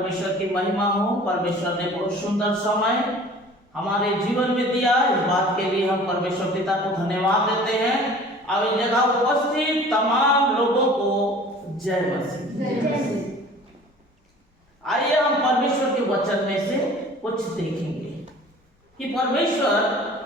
परमेश्वर की महिमा हो। परमेश्वर ने बहुत सुंदर समय हमारे जीवन में दिया। इस बात के लिए हम परमेश्वर पिता को धन्यवाद देते हैं। अब इस जगह उपस्थित तमाम लोगों को जय मसीह। आइए हम परमेश्वर के वचन में से कुछ देखेंगे कि परमेश्वर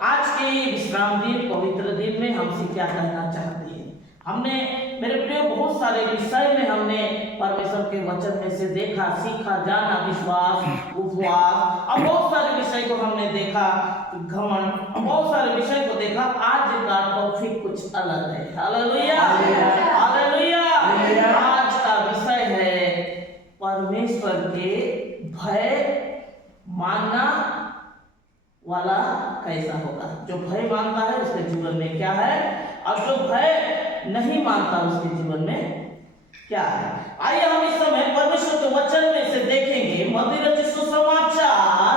आज के विश्राम दिन, पवित्र दिन में हमसे क्या कहना चाहते हैं। हमने मेरे प्रिय बहुत सारे विषय में हमने परमेश्वर के वचन में से देखा, सीखा, जाना, विश्वास, उपवास, अब बहुत सारे विषय को हमने देखा, घमंड, बहुत सारे विषय को देखा। आज का टॉपिक कुछ अलग है। Hallelujah, hallelujah. आज का विषय है परमेश्वर के भय मानना वाला कैसा होगा। जो भय मानता है उसके जीवन में क्या है, और जो भय नहीं मानता उसके जीवन में क्या है। आइए हम इस समय परमेश्वर के वचन में से देखेंगे मत्ती रचित सुसमाचार,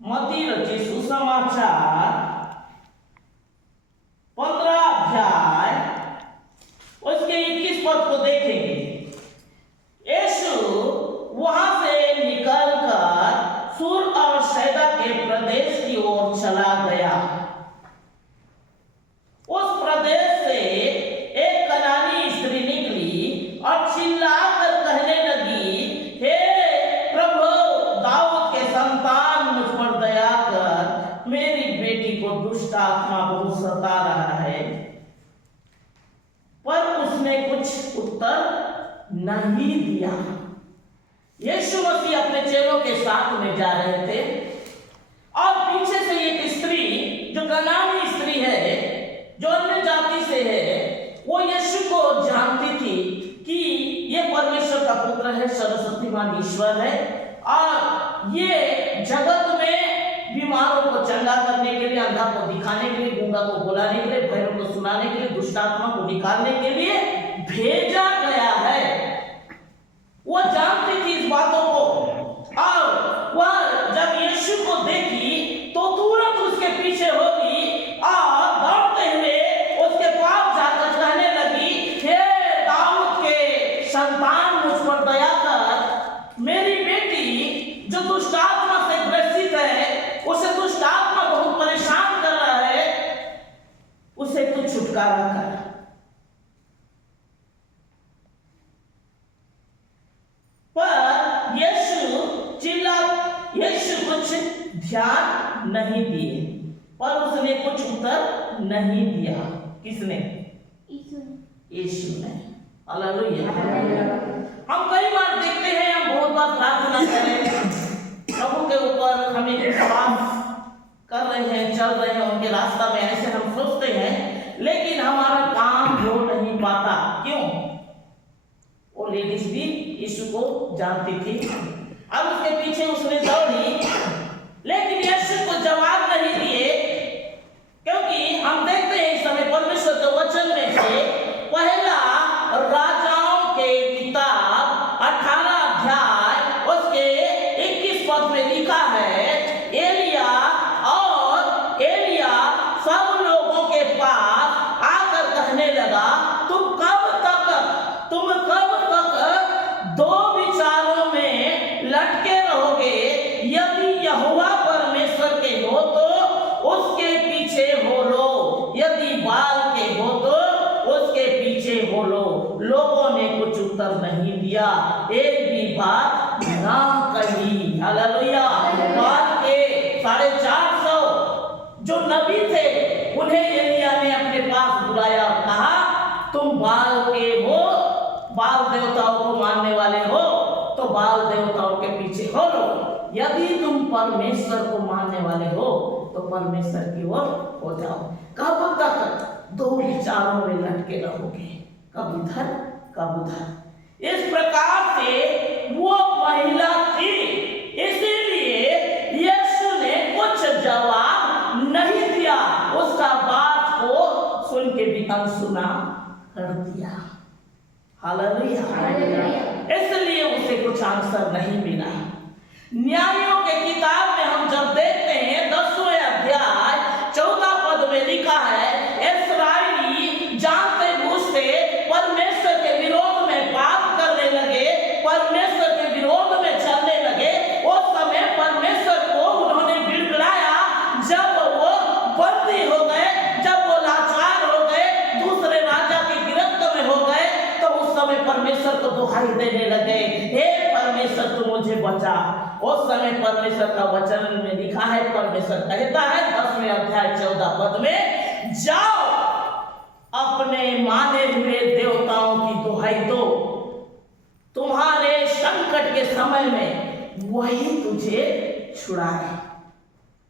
मत्ती रचित सुसमाचार 15 अध्याय उसके 21 पद को देखेंगे। यीशु वहां से निकलकर सूर और सैदा के प्रदेश की ओर चला गया। उस प्रदेश से एक कनानी स्त्री निकली और चिल्लाकर कहने लगी, हे प्रभु, दाऊद के संतान, मुझ पर दया कर, मेरी बेटी को दुष्ट आत्मा बहुत सता रहा है। पर उसने कुछ उत्तर नहीं दिया। यीशु मसीह अपने चेलों के साथ में जा रहे थे और पीछे से एक स्त्री, जो कनानी स्त्री है, जो अन्य जाति से है, वो यीशु को जानती थी कि ये परमेश्वर का पुत्र है, सर्वशक्तिमान ईश्वर है, और ये जगत में बीमारों को चंगा करने के लिए, अंधा को दिखाने के लिए, गूंगा को बुलाने के लिए, बहरों को सुनाने के लिए, दुष्ट आत्मा को निकालने के लिए भेजा गया है। वो जानती थी इस बातों को, और वह जब यीशु को देखी तो तुरंत उसके पीछे होगी और दौड़ते हुए उसके पास जाकर कहने लगी, हे दाऊद के संतान, मुझ पर दया कर, मेरी बेटी जो दुष्ट आत्मा से ग्रसित है, उसे दुष्ट आत्मा बहुत परेशान कर रहा है, उसे तू छुटकारा कर। यीशु कुछ ध्यान नहीं दिए, पर उसने कुछ उत्तर नहीं दिया। किसने? यीशु ने। हालेलुया। हम कई बार देखते हैं, हम बहुत बार प्रार्थना करें, प्रभु के ऊपर हमें विश्वास कर रहे हैं, चल रहे हैं उनके रास्ता में, ऐसे हम सोचते हैं, लेकिन हमारा काम हो नहीं पाता। क्यों? वो लेडीज भी यीशु को जानती थी, अब उसके पीछे उसने दौड़ी, लेकिन यीशु को जवाब नहीं दिए, क्योंकि हम देखते हैं इस समय परमेश्वर के वचन में से पहला राजाओं के किताब 18 अध्याय उसके 21 पद में लिखा है, एलिया सब लोगों के पास आकर कहने लगा, तुम कब तक दो विचारों में लटके रहोगे? यदि यहोवा परमेश्वर के हो तो उसके पीछे हो लो, यदि बाल के हो तो उसके पीछे हो लो। लोगों ने कुछ उत्तर नहीं दिया, एक भी बात ना कही। हालेलुया। बाल के 450 जो नबी थे, उन्हें एलिया ने अपने पास बुलाया और कहा, तुम बाल के हो, बाल देवताओं को मानने वाले हो, तो बाल देवताओं के पीछे हो लो। यदि तुम परमेश्वर को मानने वाले हो तो परमेश्वर की ओर हो जाओ। कब तक दो विचारों में लटके रहोगे? कब इधर कब उधर। इस प्रकार से वो महिला थी, इसीलिए यीशु ने कुछ जवाब नहीं दिया, उसका बात को सुन के भी अनसुना कर दिया। हालेलुया। इसलिए उसे कुछ आंसर नहीं मिला। न्यायों के किताब में हम जब देखते हैं 10वें अध्याय 14 पद में लिखा है, इस्राएली जानते बूझते परमेश्वर के विरोध में पाप करने लगे, दुहाई देने लगे, हे परमेश्वर तू मुझे बचा। उस समय परमेश्वर का वचन में लिखा है, परमेश्वर कहता है 10वें अध्याय 14 पद में, जाओ अपने माने हुए देवताओं की दुहाई दो, तुम्हारे संकट के समय में वही तुझे छुड़ाए।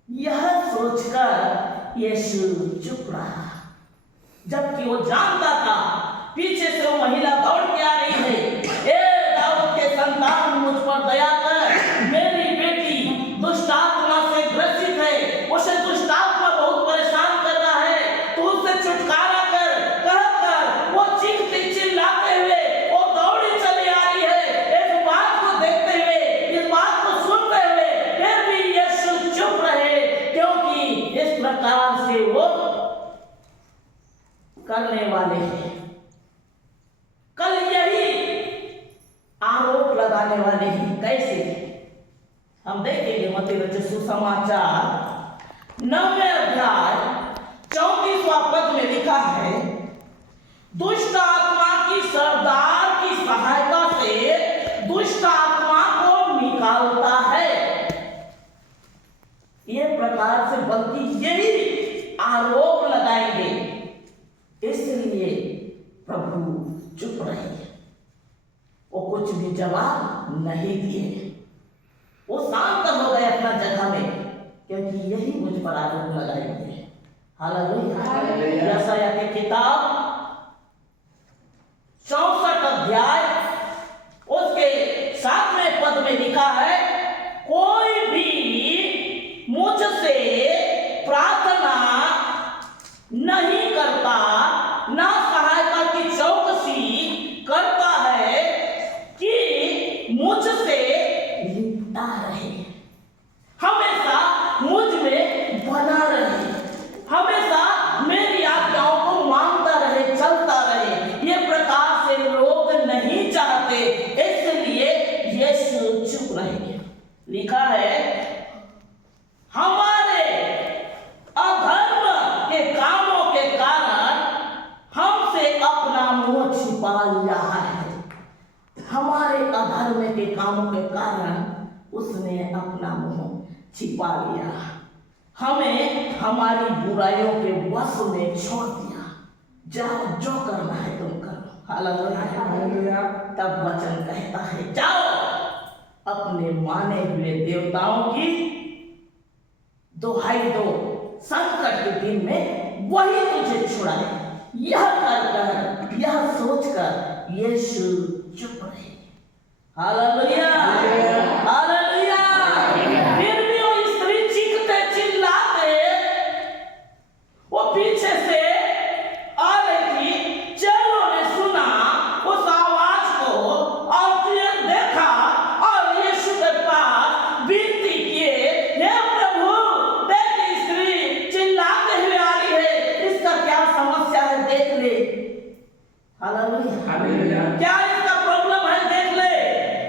यह सोचकर यीशु चुप रहा, जबकि वो जानता था पीछे से वो महिला दौड़ के आ रही है, ए दाऊद के संतान मुझ पर दया कर, मेरी बेटी दुष्ट आत्मा से ग्रसित है, उसे दुष्ट आत्मा बहुत परेशान कर रहा है, तू उससे छुटकारा कर, कहकर वो चीखते चिल्लाते हुए वो दौड़ी चली आ रही है। इस बात को देखते हुए, इस बात को सुनते हुए फिर भी यीशु चुप रहे, क्योंकि इस प्रकार से वो करने वाले हैं, कल यही आरोप लगाने वाले हैं। कैसे? हम देखेंगे मत्ती रचित सुसमाचार 9वें अध्याय 34वां पद में लिखा है, दुष्ट आत्मा की सरदार की सहायता से दुष्ट आत्मा को निकालता है। ये प्रकार से बल्कि यही आरोप लगाएंगे, इसलिए प्रभु चुप रहे, वो कुछ भी जवाब नहीं दिए, वो शांत हो गए अपना जगह में, क्योंकि यही मुझ पर आरोप लगाएंगे। हालेलुया। यशायाह की किताब 64 अध्याय उसके 7वें पद में लिखा है, कोई भी मुझसे प्रार्थना नहीं करता, ना सहायता की चौकसी करता है कि मुझसे लिपटा रहे, हमेशा मुझ में बना रहे, हमेशा मेरी आज्ञाओं को मानता रहे, चलता रहे। ये प्रकार से लोग नहीं चाहते, इसलिए यीशु चुप रहे। लिखा है, हमारे अधर्म के कामों के कारण हमसे अपना मुंह छिपा लिया है। हमारे अधर्म के कामों के कारण उसने अपना मुंह छिपा लिया, हमें हमारी बुराइयों के वश में छोड़ दिया। जाओ, जो करना है तुम करो। हालेलुया। तब वचन कहता है, जाओ अपने माने हुए देवताओं की दुहाई दो, संकट के दिन में वही तुझे छुड़ाए। यह कर, यह सोचकर यीशु चुप रहे। Hallelujah, hallelujah. फिर भी वो स्त्री चीखते चिल्लाते वो पीछे से आ रही थी। चेलों ने सुना उस आवाज को और फिर देखा और यीशु के पास विनती किए, हे प्रभु, देख स्त्री चिल्लाते हुए आ रही है, इसका क्या समस्या है, देख ले। हालेलुया। क्या इसका प्रॉब्लम है, देख ले।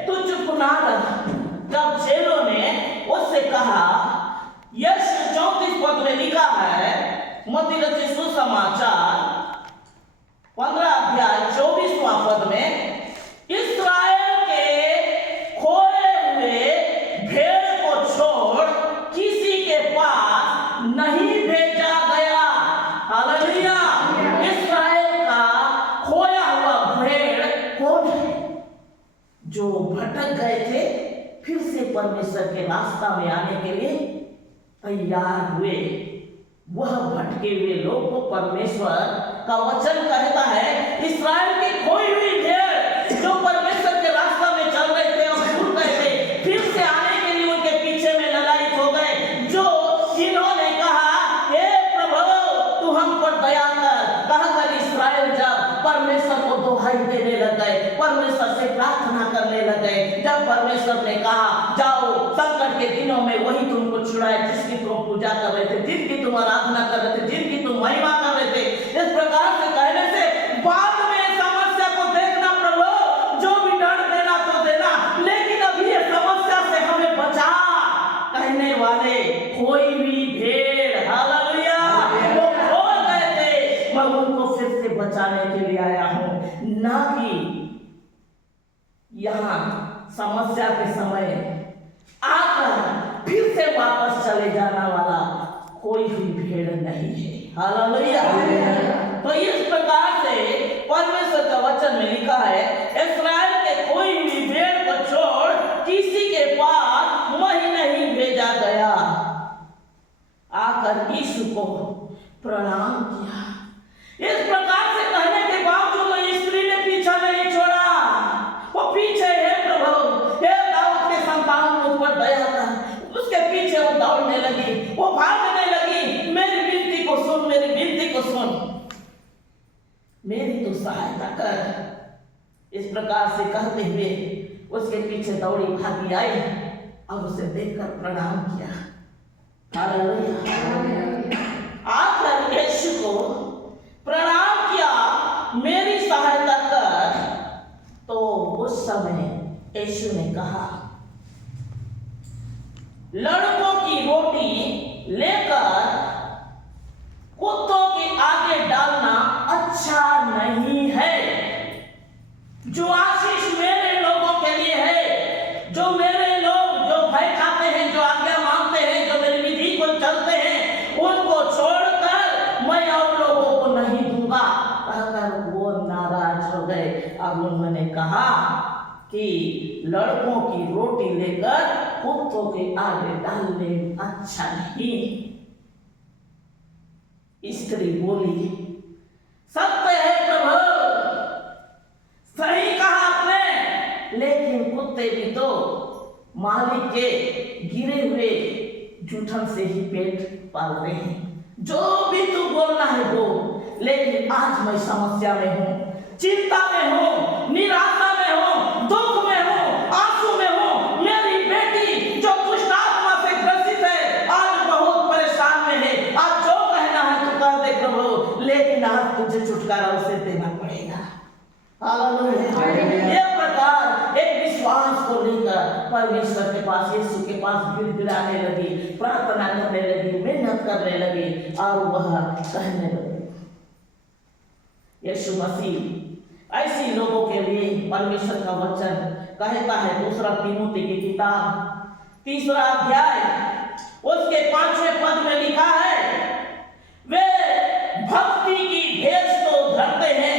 तू चुप ना रह। जब चेलों ने उससे कहा, यश 34 पद में लिखा है, मत्ती रचित सुसमाचार 15 अध्याय 24वां पद में, इस्राएल के खोए हुए भेड़ को छोड़ किसी के पास नहीं भेजा गया। हालेलुया। इस्राएल का खोया हुआ भेड़ कौन है? जो भटक गए थे, फिर से परमेश्वर के रास्ता में आने के लिए तैयार हुए। वह भटके हुए लोग को परमेश्वर का वचन कहता है, इस्राएल की खोई हुई भेड़ जो परमेश्वर के रास्ता में चल रहे थे और भूल गए थे, फिर से आने के लिए उनके पीछे में ललायित हो गए। जो इन्होंने कहा, हे प्रभु तू हम पर दया कर, कहकर इस्राएल जब परमेश्वर को दुहाई देने लग गए, परमेश्वर से प्रार्थना करने लग गए। जब परमेश्वर ने कहा, जाओ संकट के दिनों में वही तुमको छुड़ाए जिसकी तुम पूजा कर रहे थे, जिनकी तुम आराधना कर रहे थे, जिनकी तुम महिमा कर रहे थे। इस प्रकार से कहने से बाद में समस्या को देखना प्रभु, जो भी दंड देना तो देना, लेकिन अभी ये समस्या से हमें बचा। कहने वाले कोई भी भेड़, हालेलुया, वो खो गए थे, मैं उनको फिर से बचाने के लिए आया हूं, ना कि यहाँ समस्या के समय आकर फिर से वापस चले जाने वाला कोई भी भेड़ नहीं है। हालेलुया। तो इस प्रकार से परमेश्वर का वचन में लिखा है, इस्राएल के कोई भी भेड़ को छोड़ किसी के पास वही नहीं भेजा गया। आकर यीशु को प्रणाम किया। इस प्रकार से कहने के बावजूद स्त्री ने पीछा नहीं छोड़ा। वो पीछे है प्रभु, हे दाऊद के संतान मुझ पर दया कर। उसके पीछे वो दौड़ने लगी, वो भागने लगी, मेरी विनती को सुन, मेरी विनती को सुन, मेरी तो सहायता कर। इस प्रकार से कहते हुए उसके पीछे दौड़ी भागी आई और उसे देखकर प्रणाम किया। हालेलुया। आकर यीशु को प्रणाम किया, मेरी सहायता कर। तो उस समय यीशु ने कहा, लड़कों की रोटी लेकर कुत्तों के आगे डालना अच्छा नहीं है। जो आशीष मेरे लोगों के लिए है, जो मेरे लोग जो भय खाते हैं, जो आज्ञा मानते हैं, जो मेरी विधि को चलते हैं, उनको छोड़कर मैं और लोगों को नहीं दूंगा। कहकर वो नाराज हो गए। अब उन्होंने कहा कि लड़कों की रोटी लेकर कुत्तों के आगे डालने अच्छा नहीं। स्त्री बोली, सत्य है प्रभु, सही कहा आपने, लेकिन कुत्ते भी तो मालिक के गिरे हुए जूठन से ही पेट पालते हैं। जो भी तू बोलना है वो, लेकिन आज मैं समस्या में हूँ, चिंता में हूँ, निराशा में हूँ, दुख में हूँ, आंसू में हूँ। मेरी बेटी जो दुष्ट आत्मा से ग्रसित है आज बहुत परेशान में है। आज जो कहना है तू कह दे प्रभु, लेकिन आज तुझे छुटकारा उसे देना पड़ेगा। हालेलुया। ये प्रकार एक विश्वास को लेकर परमेश्वर के पास, यीशु के पास गिड़गिड़ाने लगी, प्रार्थना करने लगी, मेहनत करने लगी और वह कहने लगी। यीशु मसीह ऐसी लोगों के लिए परमेश्वर का वचन कहता है, दूसरा तीमुथी की किताब 3 अध्याय उसके 5वें पद में लिखा है, वे भक्ति की भेष तो धरते हैं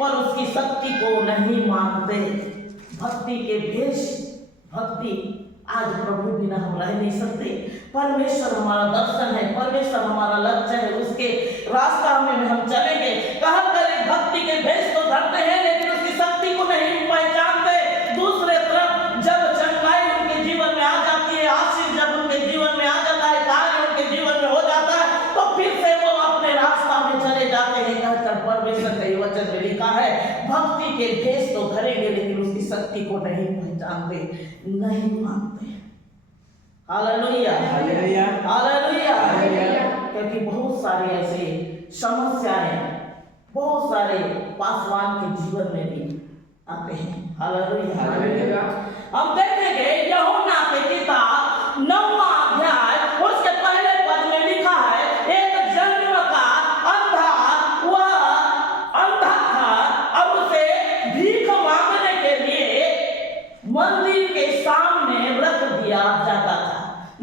पर उसकी शक्ति को नहीं मानते। भक्ति के भेष, भक्ति आज प्रभु बिना हम रह नहीं सकते। परमेश्वर हमारा दर्शन है, परमेश्वर हमारा लक्ष्य है, उसके रास्ता में हम चलेंगे। कहा करें भक्ति के भेष तो धरते हैं लेकिन उसकी शक्ति को नहीं पहचानते। दूसरे तरफ जब चंगाई उनके जीवन में आ जाती है, आशीष जब उनके जीवन में आ जाता है, कार्य उनके जीवन में हो जाता है, तो फिर से वो अपने रास्ता में चले जाते हैं। कहकर परमेश्वर के वचन में लिखा है, भक्ति के भेष तो धरेंगे लेकिन उसकी शक्ति को नहीं पहचानते, नहीं मानते। Hallelujah, hallelujah, hallelujah. क्योंकि बहुत सारे ऐसे समस्याएं बहुत सारे पासवान के जीवन में भी आते हैं। Hallelujah, hallelujah. अब देखेंगे यूहन्ना की किताब 9वां अध्याय उसके पहले पद में लिखा है, एक जन्म का अंधा, वह अंधा था और उसे भीख मांगने के लिए मंदिर के सामने रख दिया जाता था,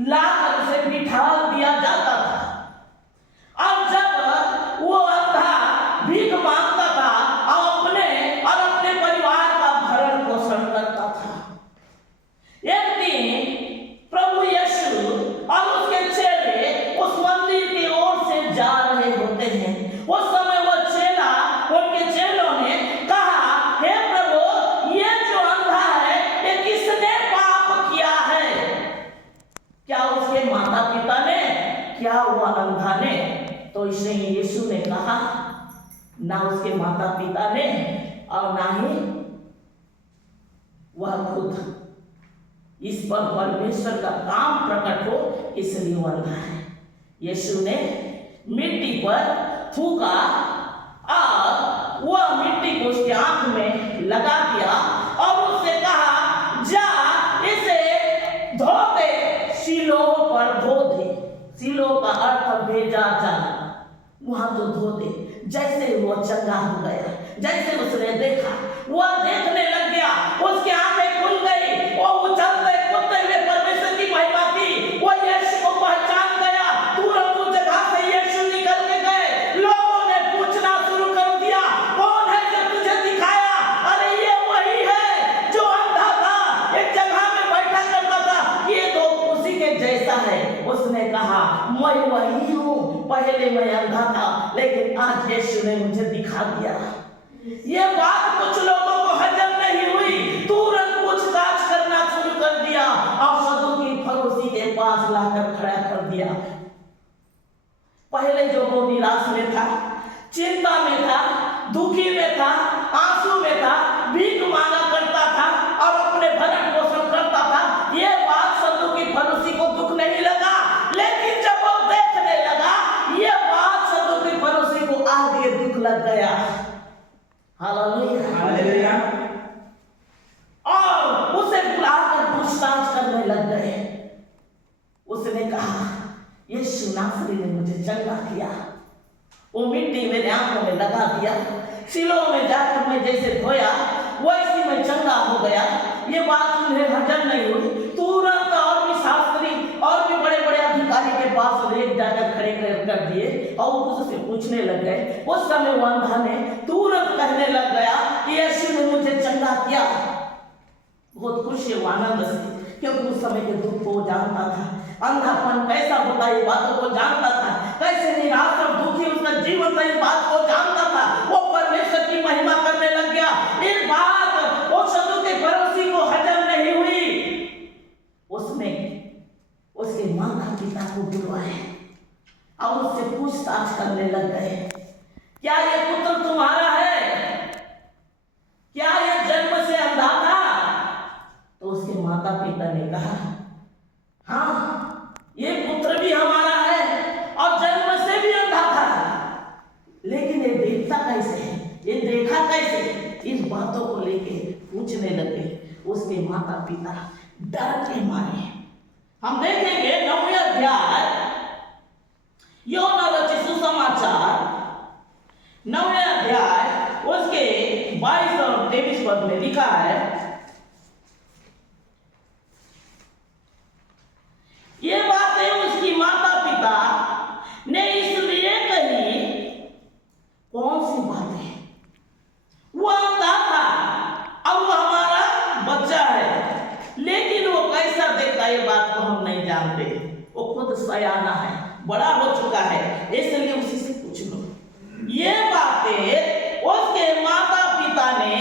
लाकर उसे बिठा दिया जाता था। और जब वो अंधा भीख मांगता था और अपने परिवार का भरण पोषण करता था। एक दिन प्रभु यीशु और उसके चेले उस मंदिर की ओर से जा रहे होते हैं। उस समय वो चेला, उनके चेलों ने कहा, हे प्रभु, ये जो अंधा है ये किसने पाप किया है? क्या उसके माता पिता ने, क्या वह अंधा ने? तो इसलिए यीशु ने कहा, ना उसके माता पिता ने और ना ही वह खुद। इस पर परमेश्वर का काम प्रकट हो इसलिए वह अंधा है। यीशु ने मिट्टी पर थूका और वह मिट्टी को उसकी आंख में लगा दिया और उससे कहा, जा इसे धो दे, सिलोह पर धो दे। सिलोह का अर्थ भेजा जाना, वहां तो धो दे। जैसे वो चंगा हो गया, जैसे उसने देखा, वह देखने लग गया, उसकी आंखें मैं वही हूँ, पहले मैं अंधा था लेकिन आज यीशु ने मुझे दिखा दिया। ये बात कुछ लोगों को हजम नहीं हुई, तुरंत पूछताछ करना शुरू कर दिया और सदूकी फरीसी के पास लाकर खड़ा कर दिया। पहले जो वो निराश में था, चिंता में था, दुखी में था, आंसू में था, भीख मांगा करता था और अपने भरण पोषण करता था, ये बात सदूकी फरीसी को दुख नहीं लगा। लेकिन जब वो देखने लगा, ये बात सदूकी फरीसी को आगे दुख लग गया। हालेलुया। और उसे बुलाकर पूछताछ करने लग गए। उसने कहा, यीशु नासरी ने मुझे चंगा किया, वो मिट्टी मेरे आंखों में लगा दिया, सिलों में जाकर मैं जैसे धोया वैसे मैं चंगा हो गया। ये बात उन्हें हजम नहीं हुई। तुरंत और भी शास्त्री और भी बड़े बड़े अधिकारी के पास ले जाकर खड़े कर दिए और उससे पूछने लग गए। उस समय वो अंधा ने तुरंत कहने लग गया कि यीशु ने मुझे चंगा किया। बहुत खुशी है, आनंद से, क्योंकि उस समय के दुख को जानता था, अंधापन कैसा होता है बातों को जानता था, कैसे निराश और दुखी उसका जीवन था, इस बात को जानता था। वो परमेश्वर की महिमा करने लग गया। इस बात वो सदूकी फरीसी को हजम नहीं हुई। उसने उसके माता पिता को बुलवाया और उससे पूछताछ करने लग गए, क्या ये पुत्र तुम्हारा है? क्या ये जन्म से अंधा था? तो उसके माता पिता ने कहा, हाँ, ये पुत्र भी हमारा है और जन्म से भी अंधा था, लेकिन ये देखता कैसे है, ये देखा कैसे? इस बातों को लेके पूछने लगे उसके माता पिता डर के मारे। हम देखेंगे 9वें अध्याय यूहन्ना रचित सुसमाचार 9वें अध्याय उसके 22 और 23 पद में लिखा है, ये बातें उसकी माता पिता ने इसलिए कही। कौन सी बातें? वो अंधा था अब वो हमारा बच्चा है, लेकिन वो कैसा देखता है ये बात को हम नहीं जानते। वो खुद सयाना है, बड़ा हो चुका है, इसलिए उसी से पूछ लो। ये बातें उसके माता पिता ने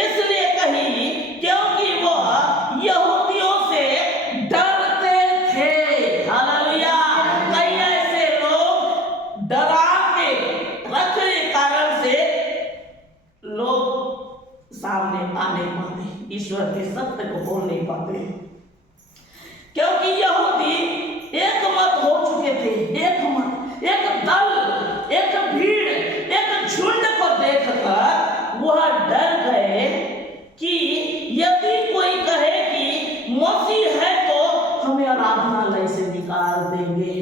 इसलिए कही क्योंकि वो यहूदियों से डरते थे। हालेलुया। कई ऐसे लोग डरा के रखने के कारण से लोग सामने आ नहीं पाते, ईश्वर के सत्य को बोल नहीं पाते, क्योंकि यहूदी एक मत हो चुके थे। एक मत, एक दल, एक भीड़, एक झुंड को देखकर वह डर गए कि यदि कोई कहे कि मसीह है तो हमें आराधनालय से निकाल देंगे,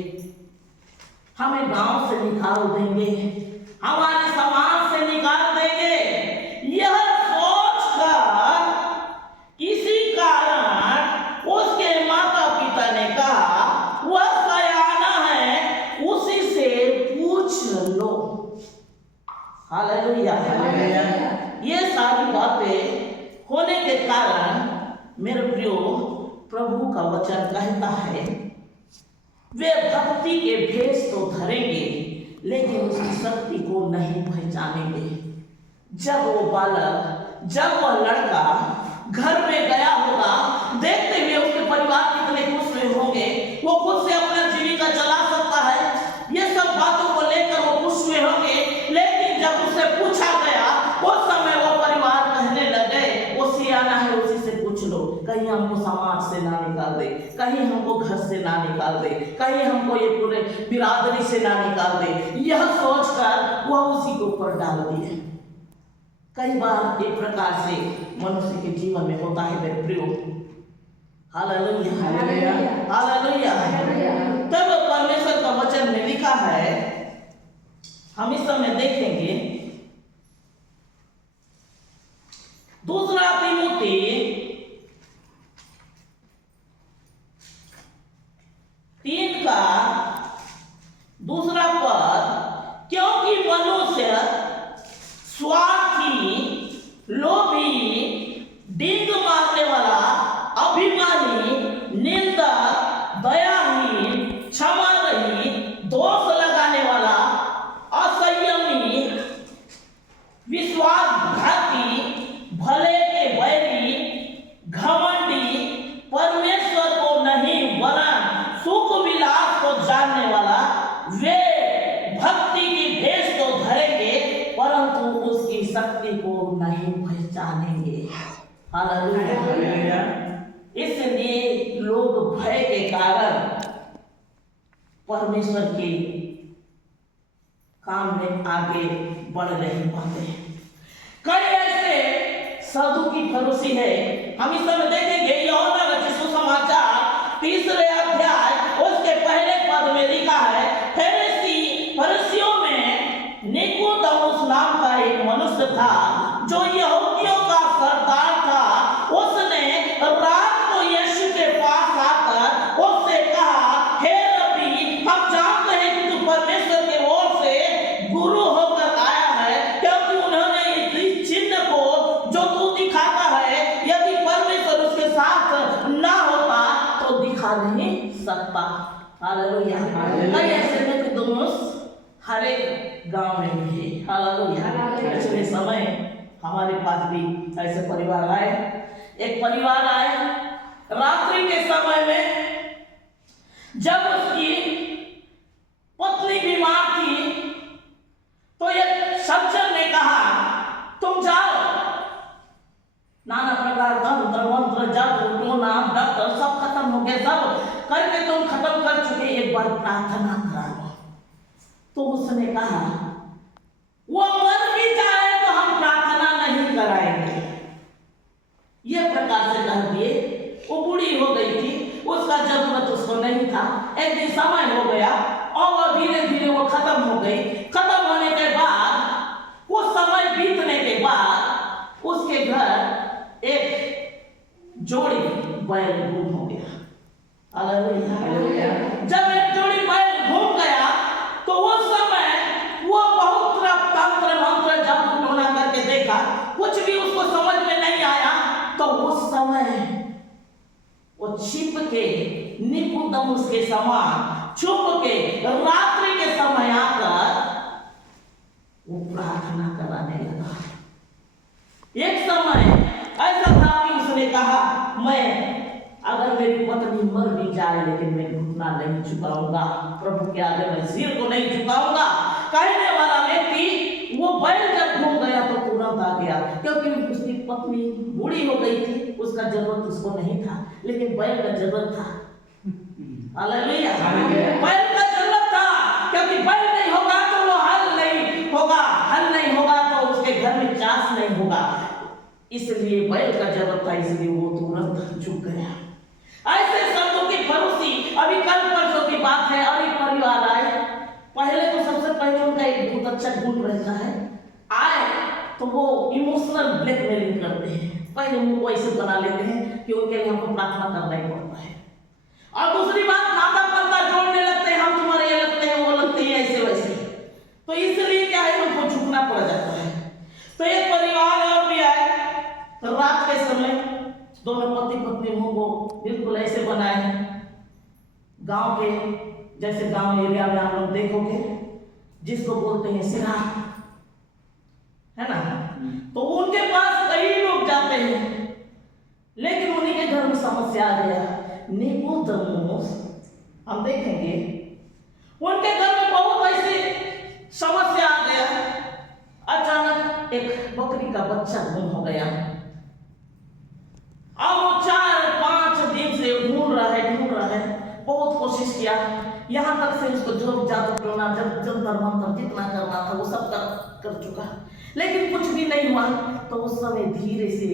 हमें गांव से निकाल देंगे, हमारे समाज से निकाल देंगे। यह सोचकर किसी कारण उसके माता पिता ने कहा, वह सयाना है, उसी से पूछ लो। हालेलुया। ये सारी बातें होने के कारण मेरे प्रियो, प्रभु का वचन कहता है, वे भक्ति के भेष तो धरेंगे लेकिन उसकी शक्ति को नहीं पहचानेंगे। जब वो बालक, जब वह लड़का घर में गया होगा, देखते हुए उसके परिवार कितने खुश हुए होंगे, वो खुद से अपना जीविका चला सकता है, ये सब बातों को लेकर वो खुश हुए होंगे। लेकिन जब उससे पूछा गया, उस समय वो परिवार कहने लगे, वो सियाना है, उसी से पूछ लो, कहीं हमको समाज से ना निकाल दे, कहीं हमको घर से ना निकाल दे, कहीं हमको ये पूरे बिरादरी से ना निकाल दे। यह सोचकर वह उसी के ऊपर डाल दिए। कई बार एक प्रकार से मनुष्य के जीवन में होता है मेरे प्रियो। Hallelujah, hallelujah, hallelujah. तब परमेश्वर का वचन में लिखा है, हम इस समय देखेंगे 2 तीमुथी 3 का 2 पद, क्योंकि मनुष्य स्वार्थी, लोभी, डींग मारने वाला, अभिमानी, निंदक, दयाहीन, क्षमा रहित, कारण परमेश्वर के काम में आगे बढ़ नहीं पाते। कई ऐसे साधु की भरोसी है। हम इस समय देखेंगे यूहन्ना रचित सुसमाचार 3 अध्याय उसके पहले पद में लिखा है, फरीसियों में निकोदेमुस नाम का एक मनुष्य था जो यहूदियों का सरदार था। उसने रात को यीशु के पास आकर उससे कहा, हे रब्बी, हम जानते हैं कि तू परमेश्वर की ओर से गुरु होकर आया है, क्योंकि उन्होंने इस चिन्ह को जो तू दिखाता है, यदि परमेश्वर उसके साथ ना होता तो दिखा नहीं सकता। हालेलुया। कई ऐसे निकोदेमुस हर एक गांव में भी। हालेलुया। पिछले समय हमारे पास भी ऐसे परिवार आए। एक परिवार आए रात्रि के समय में, जब उसकी पत्नी बीमार थी तो एक सज्जन ने कहा, तुम जाओ, नाना प्रकार तंत्र मंत्र जादू टोना डॉक्टर सब खत्म हो गए, सब करके तुम खत्म कर चुके, एक बार प्रार्थना करा लो। तो उसने कहा, वो मर भी जाए तो हम प्रार्थना नहीं कराएंगे। ये प्रकार से कह दिए। वो बूढ़ी हो गई थी, उसका जरूरत उसको नहीं था। एक दिन समय हो गया और वो धीरे धीरे वो खत्म हो गई। खत्म होने के बाद, कुछ समय बीतने के बाद उसके घर एक जोड़ी बैल गुम हो गया। हालेलुया। जब एक जोड़ी बैल घूम गया तो उस समय वो बहुत तंत्र मंत्र जादू टोना करके देखा, कुछ भी उसको समझ में नहीं आया। तो उस समय वो छिप के निकोदेमुस के समान छुप के रात्रि के समय आकर वो प्रार्थना कराने लगा। एक समय ऐसा था कि उसने कहा, मैं अगर मेरी पत्नी मर भी जाए लेकिन मैं घुटना नहीं झुकाऊंगा, प्रभु के आगे मैं सिर को नहीं झुकाऊंगा। कहने वाला व्यक्ति वो बैल जब घूम गया तो तुरंत आ गया, क्योंकि उसकी पत्नी बूढ़ी हो गई थी, उसका जरूरत उसको नहीं था, लेकिन बैल का जरूरत था। हालेलुया। बैल का जरूरत था, क्योंकि बैल नहीं होगा तो वो हल नहीं होगा, हल नहीं होगा तो उसके घर में चास नहीं होगा, इसलिए बैल का जरूरत था, इसलिए वो तुरंत झुक गया। ऐसे शब्दों की भरोसी। अभी कल परसों की बात है, अभी परिवार आए। पहले तो सबसे पहले उनका एक बहुत अच्छा गुण रहता है, आए तो वो इमोशनल ब्लैकमेलिंग करते हैं। पहले उनको ऐसे बना लेते हैं कि उनके लिए हमको प्रार्थना करना ही पड़ता है। और दूसरी बात, नाता पत्ता जोड़ने लगते हैं, हम तुम्हारे ये लगते हैं, वो लगते हैं, ऐसे वैसे। तो इसलिए क्या है, उनको झुकना पड़ जाता है। तो एक परिवार और भी आए तो रात के समय दोनों पति पत्नी मुंह को बिल्कुल ऐसे बनाए, गांव के जैसे गांव एरिया में आप लोग देखोगे जिसको बोलते हैं सिरा, है ना। तो उनके पास कई लोग जाते हैं, लेकिन उन्हीं के घर में समस्या आ गया। निकोदेमुस हम देखेंगे उनके घर में बहुत ऐसी समस्या आ गया। अचानक एक बकरी का बच्चा गुम हो गया। अब वो 4-5 दिन से ढूंढ रहा है, बहुत कोशिश किया, यहाँ तक से उसको जो जादू टोना जंतर मंतर जितना करना था वो सब कर चुका, लेकिन कुछ भी नहीं हुआ। तो उस समय धीरे से,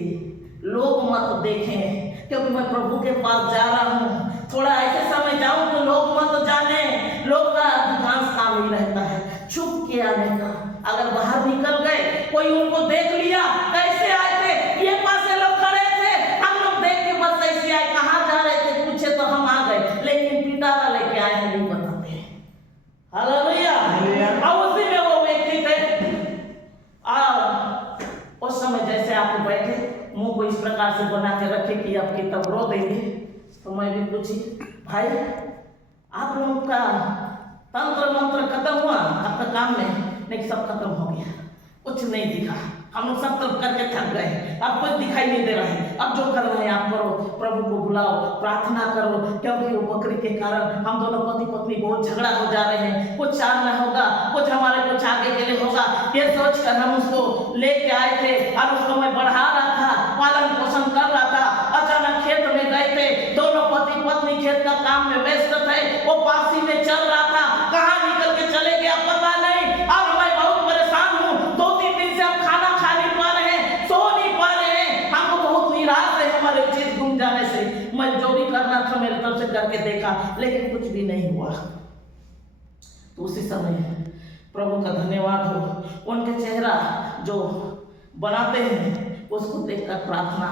लोग मत देखें क्योंकि मैं प्रभु के पास जा रहा हूँ, थोड़ा ऐसे समय जाऊं तो लोग मत जाने, लोग का अधिकांश काम ही रहता है छुप के आने का। अगर बाहर निकल गए, कोई उनको देख लिया, कैसे आए थे, ये पास लोग खड़े थे, हम लोग देख के बस ऐसे आए, कहाँ जा रहे थे, पूछे तो हम आ गए, लेकिन पिटारा लेके आए नहीं बताते। हालेलुया। और उसी में वो व्यक्ति थे। उस समय जैसे आप बैठे, मुंह को इस प्रकार से बना के रखे कि आपकी तब रो देंगे, तो मैं भी पूछी, भाई आप लोगों का तंत्र मंत्र खत्म हुआ आपका काम में? नहीं, सब खत्म हो गया, कुछ नहीं दिखा, हम लोग सब तरफ करके थक गए, अब कुछ दिखाई नहीं दे रहा है, अब जो करना है आप करो, प्रभु को बुलाओ, प्रार्थना करो, क्योंकि वो बकरी के कारण हम दोनों पति पत्नी बहुत झगड़ा हो जा रहे हैं, कुछ चार में होगा, कुछ हमारे कुछ आगे के लिए होगा, ये सोच कर हम उसको लेके आए थे और उसको मैं बढ़ा रहा था, पालन पोषण कर रहा था। अचानक खेत में गए थे, दोनों पति पत्नी खेत का काम में व्यस्त थे, वो पासी में चल रहा था, कहाँ निकल के चले गया पता नहीं। अब मैं बहुत परेशान हूँ, 2-3 दिन से हम खाना खा नहीं पा रहे हैं, सो नहीं पा रहे हैं, हमको बहुत निराश है हमारे चीज गुम जाने से। मैं जो भी करना था मेरी तरफ से करके देखा, लेकिन कुछ भी नहीं हुआ। तो उसी समय प्रभु का धन्यवाद हो, उनके चेहरा जो बनाते हैं उसको देखकर प्रार्थना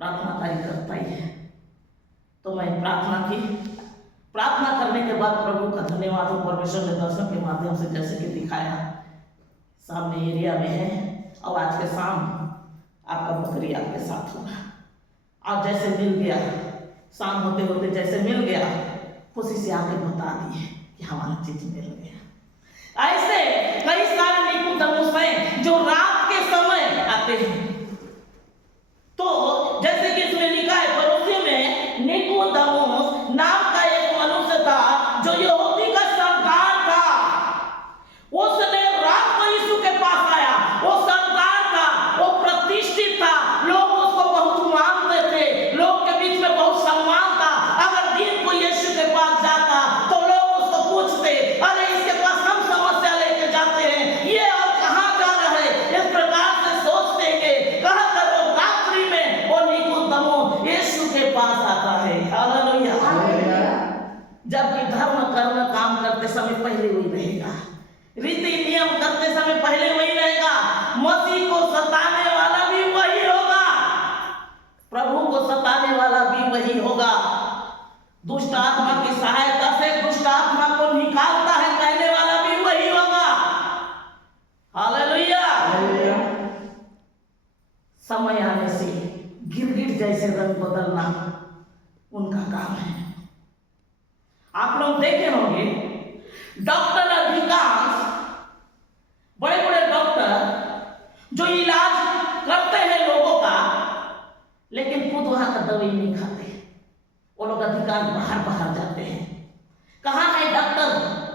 का ही करता ही है। तो मैं प्रार्थना करने के बाद प्रभु का धन्यवाद हो, परमेश्वर ने दर्शन के माध्यम से जैसे कि दिखाया सामने एरिया में है, और आज के शाम आपका बकरी आपके साथ होगा। आप जैसे मिल गया, शाम होते होते जैसे मिल गया, खुशी से आके बता दिए कि हमारा चीज मिल गया। ऐसे कई सारे निकोदेमुस हैं जो रात के समय आते हैं। तो जैसे कि इसमें लिखा है, पड़ोसियों में निकोदेमुस नाम का एक मनुष्य था जो यहूदी का सरदार था। उसने रात को यीशु के पास आया। वो सरदार था, वो प्रतिष्ठित था, लोग उसको बहुत मानते थे, लोग के बीच में बहुत सम्मान था। अगर दिन को यीशु के पास जाता तो लोग उसको पूछते, अरे इसके पास हम समस्या लेके जाते हैं, ये और कहाँ जा रहे हैं, इस प्रकार से सोचते हैं। कहा कर वो रात्रि में वो निकोदेमुस यीशु के पास आता है। हालेलुया। जबकि धर्म कर्म काम करते समय पहले वही रहेगा, रीति नियम करते समय पहले वही रहेगा, मसीह को सताने वाला भी वही होगा, प्रभु को सताने वाला भी वही होगा। दुष्ट आत्मा की सहायता से दुष्ट आत्मा को निकालता है कहने वाला भी वही होगा। हालेलुया। समय आने से गिरगिट जैसे रंग बदलना उनका काम है। आप लोग देखे होंगे डॉक्टर अधिकांश बड़े बड़े डॉक्टर जो इलाज करते हैं लोगों का, लेकिन खुद वहां का दवाई नहीं खाते। वो लोग अधिकांश बाहर जाते हैं। कहाँ है डॉक्टर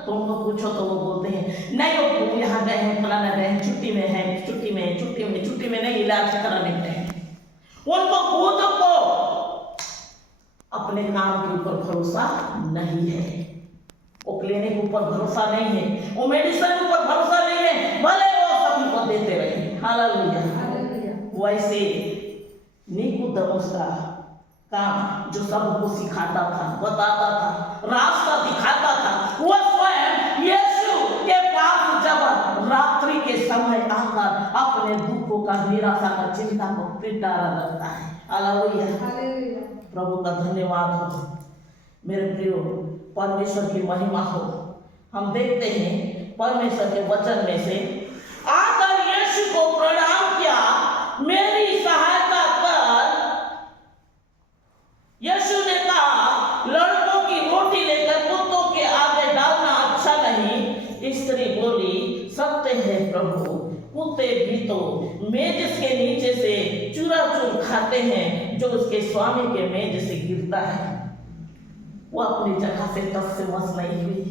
तो उनको पूछो तो वो बोलते हैं नहीं, वो यहाँ गए हैं, फलाना गए हैं, छुट्टी में है, छुट्टी में नहीं, इलाज कराने गए हैं। उनको खुद को अपने काम के ऊपर भरोसा नहीं है, वो क्लिनिक ऊपर भरोसा नहीं है, वो मेडिसिन ऊपर भरोसा नहीं है, भले वो सभी को देते रहे। हालेलुया। वैसे निकोदेमुस का काम जो सबको सिखाता था, बताता था, रास्ता दिखाता था, वह स्वयं यीशु के पास जब रात्रि के समय आकर अपने दुखों का, निराशा का, चिंता को पिटारा लगता है। हालेलुया। प्रभु का धन्यवाद हो। मेरे प्रियो, परमेश्वर की महिमा हो। हम देखते हैं परमेश्वर के वचन में से, आकर यीशु को प्रणाम किया, मेरी सहायता कर। यीशु ने कहा, लड़कों की रोटी लेकर कुत्तों के आगे डालना अच्छा नहीं। स्त्री बोली, सत्य है प्रभु, कुत्ते भी तो मेज के नीचे से चूरा-चूर खाते हैं जो उसके स्वामी के मेज से गिरता है। वो अपनी जगह से टस से मस नहीं हुई,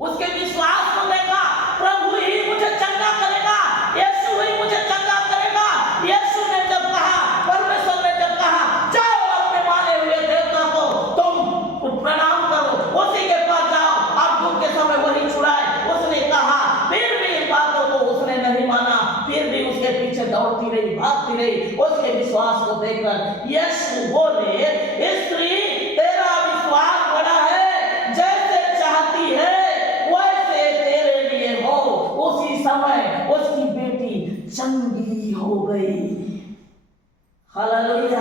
उसके विश्वास को देखा, प्रभु ही मुझे चंगा करेगा, यीशु ही मुझे चंगा करेगा। यीशु ने जब कहा, परमेश्वर ने जब कहा, जाओ अपने माने हुए देवता को तुम प्रणाम करो, उसी के पास जाओ, अब दुख के समय वही छुड़ाए। उसने कहा, फिर भी इन बातों को उसने नहीं माना, फिर भी उसके पीछे दौड़ती रही, भागती रही। उसके विश्वास को देखकर यीशु बोले, स्त्री तेरा विश्वास बड़ा है, जैसे चाहती है वैसे तेरे लिए हो। उसी समय उसकी बेटी चंगी हो गई। हालेलुया।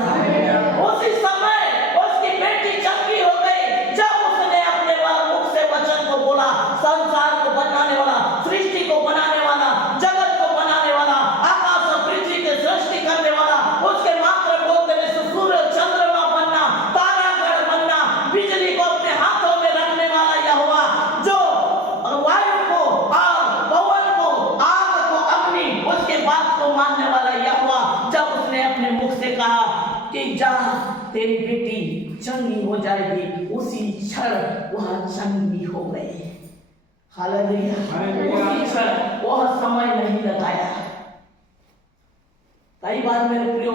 उसी समय उसकी बेटी चंगी हो गई जब उसने अपने मुख से वचन को बोला। संसार को बनाने वाला, सृष्टि को बनाने वाला, जगत को बनाने वाला, आकाश और पृथ्वी के सृष्टि करने वाला, उसके मात्र बोलते में सूर्य चंद्रमा बनना, तारागण बनना, बिजली को अपने हाथों में रखने वाला यहोवा, जो वायु को आग, पवन को आग को अग्नि, उसके बात को मानने वाला यहोवा, जब उसने अपने मुख से कहा कि जा तेरी बेटी चंगी हो जाएगी, उसी क्षण वह चंगी हो गई। हालेलुया। उसी क्षण वह समय नहीं लगाया। कई बार मेरे प्रियो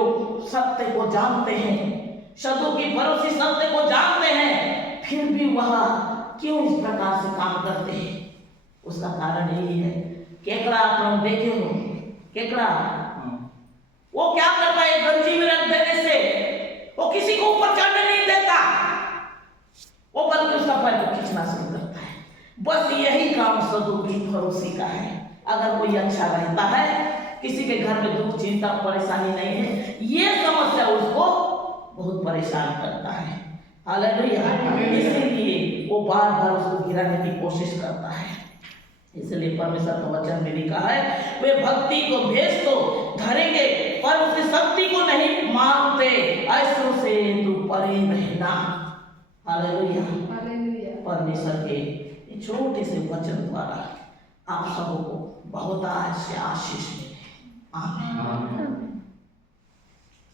सत्य को जानते हैं, शत्रु की पड़ोसी सत्य को जानते हैं, फिर भी वह क्यों इस प्रकार से काम करते हैं? उसका कारण यही है, केकड़ा आप लोग देखे हो, केकड़ा वो क्या करता है, गंजी में रख देने से वो किसी को ऊपर चढ़ने नहीं देता, वो बल्कि उसका पैर को खींचना शुरू करता है। बस यही काम सदुक की फरोसी का है। अगर कोई अच्छा रहता है, किसी के घर में दुख चिंता परेशानी नहीं है, ये समस्या उसको बहुत परेशान करता है। हालेलुया। इसलिए वो बार बार उसको गिराने की कोशिश करता है। इसलिए परमेश्वर का वचन में लिखा है, वे भक्ति को भेज तो धरेंगे पर उसकी शक्ति को नहीं मानते, ऐसों से तू परे रहना। हालेलुया। परमेश्वर के छोटे से वचन द्वारा आप सबको बहुत आशीष मिले। आमीन।